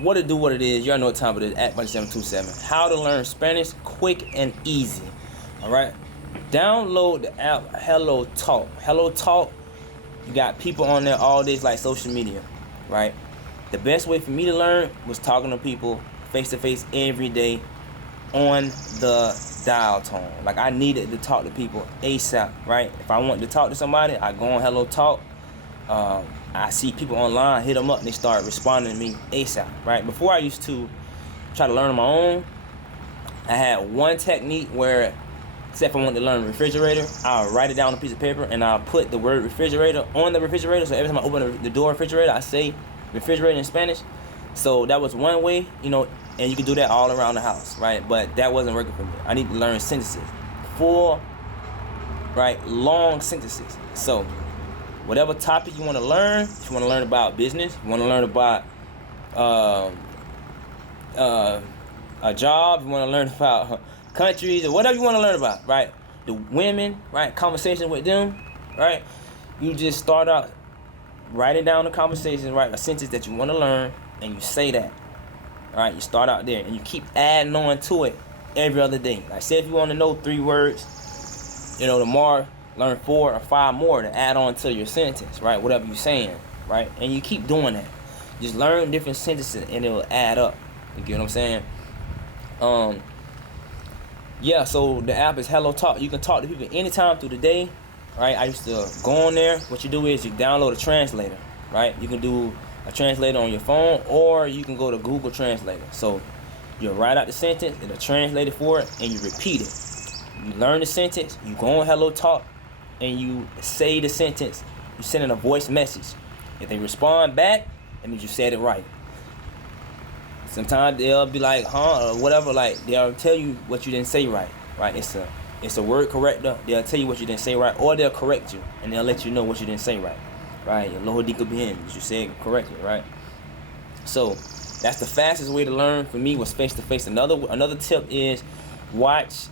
what it do, what it is. Y'all know what time it is. At Bunny 727. How to learn Spanish quick and easy. All right. Download the app Hello Talk. Hello Talk. You got people on there all day, like social media, right? The best way for me to learn was talking to people face to face every day on the dial tone. Like, I needed to talk to people ASAP, right? If I want to talk to somebody, I go on Hello Talk. I see people online, hit them up, and they start responding to me ASAP, right? Before, I used to try to learn on my own. I had one technique where, except if I wanted to learn refrigerator, I'll write it down on a piece of paper and I'll put the word refrigerator on the refrigerator. So every time I open the door refrigerator, I say refrigerator in Spanish. So that was one way, you know, and you can do that all around the house, right? But that wasn't working for me. I need to learn sentences, full, right, long sentences. So whatever topic you want to learn, if you want to learn about business, you want to learn about a job, you want to learn about countries, or whatever you want to learn about, right? The women, right? Conversation with them, right? You just start out writing down the conversation, right? A sentence that you want to learn, and you say that, all right? You start out there, and you keep adding on to it every other day. Like, say if you want to know 3 words, you know, tomorrow learn 4 or 5 more to add on to your sentence, right? Whatever you're saying, right? And you keep doing that. Just learn different sentences, and it'll add up. You get what I'm saying? Yeah, so the app is Hello Talk. You can talk to people anytime through the day, right? I used to go on there. What you do is you download a translator, right? You can do a translator on your phone, or you can go to Google Translator. So you write out the sentence, it'll translate it for it, and you repeat it. You learn the sentence, you go on Hello Talk, and you say the sentence. You send in a voice message. If they respond back, that means you said it right. Sometimes they'll be like, huh, or whatever, like they'll tell you what you didn't say right, right? It's a word corrector. They'll tell you what you didn't say right, or they'll correct you, and they'll let you know what you didn't say right, right? Your lower dica bien, you said correctly, right? So that's the fastest way to learn for me, was face to face. Another tip is watch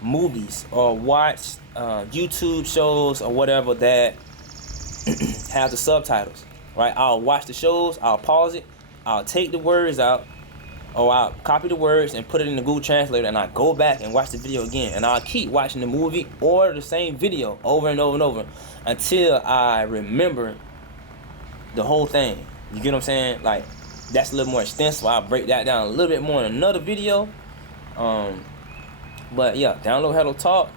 movies or watch YouTube shows or whatever that have the subtitles, right? I'll watch the shows, I'll pause it, I'll take the words out, or I'll copy the words and put it in the Google Translator, and I go back and watch the video again, and I'll keep watching the movie or the same video over and over and over until I remember the whole thing. You get what I'm saying? Like, that's a little more extensive. I'll break that down a little bit more in another video. But yeah, download Hello Talk,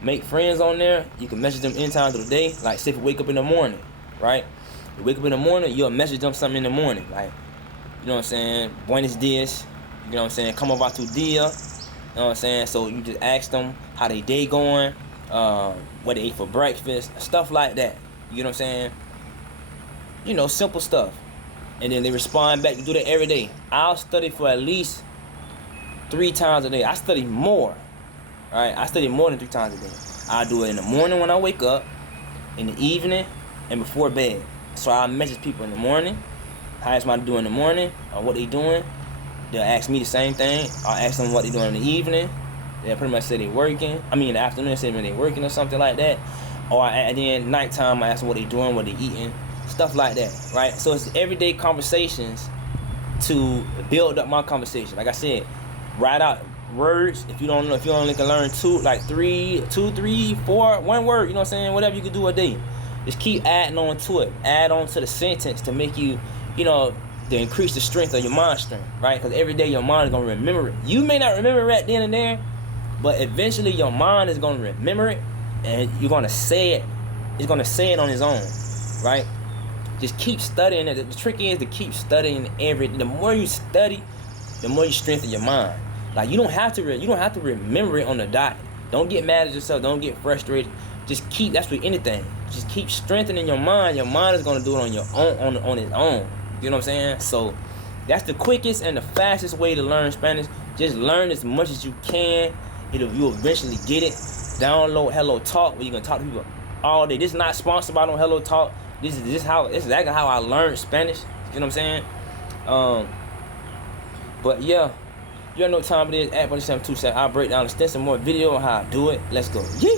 make friends on there. You can message them anytime through the day. Like, say if you wake up in the morning, right? You wake up in the morning, you'll message them something in the morning, like, you know what I'm saying, buenos dias, you know what I'm saying, como va tu dia, you know what I'm saying. So you just ask them how their day going, what they ate for breakfast, stuff like that. You know what I'm saying? You know, simple stuff. And then they respond back. You do that every day. I'll study for at least 3 times a day. I study more. All right, I study more than 3 times a day. I do it in the morning when I wake up, in the evening, and before bed. So I message people in the morning, how somebody doing in the morning, or what they doing. They'll ask me the same thing. I'll ask them what they doing in the evening. They'll pretty much say they working. I mean, in the afternoon, say they working or something like that. Or at the end, nighttime, I ask them what they doing, what they eating, stuff like that, right? So it's everyday conversations to build up my conversation. Like I said, write out words. If you don't know, if you only can learn 2, 3, 4, 1 word, you know what I'm saying? Whatever you can do a day. Just keep adding on to it. Add on to the sentence to make you, you know, to increase the strength of your mind strength, right? Because every day your mind is going to remember it. You may not remember it right then and there, but eventually your mind is going to remember it, and you're going to say it. It's going to say it on its own, right? Just keep studying it. The trick is to keep studying everything. The more you study, the more you strengthen your mind. Like, you don't have to remember it on the dot. Don't get mad at yourself. Don't get frustrated. Just keep. That's with anything. Just keep strengthening your mind. Your mind is gonna do it on your own, on its own. You know what I'm saying? So that's the quickest and the fastest way to learn Spanish. Just learn as much as you can. You'll eventually get it. Download Hello Talk, where you can talk to people all day. This is not sponsored by no Hello Talk. This is exactly how I learned Spanish. You know what I'm saying? But yeah, you know what time it is. At Bunny 727. I'll break down extensive more video on how I do it. Let's go. Yeah.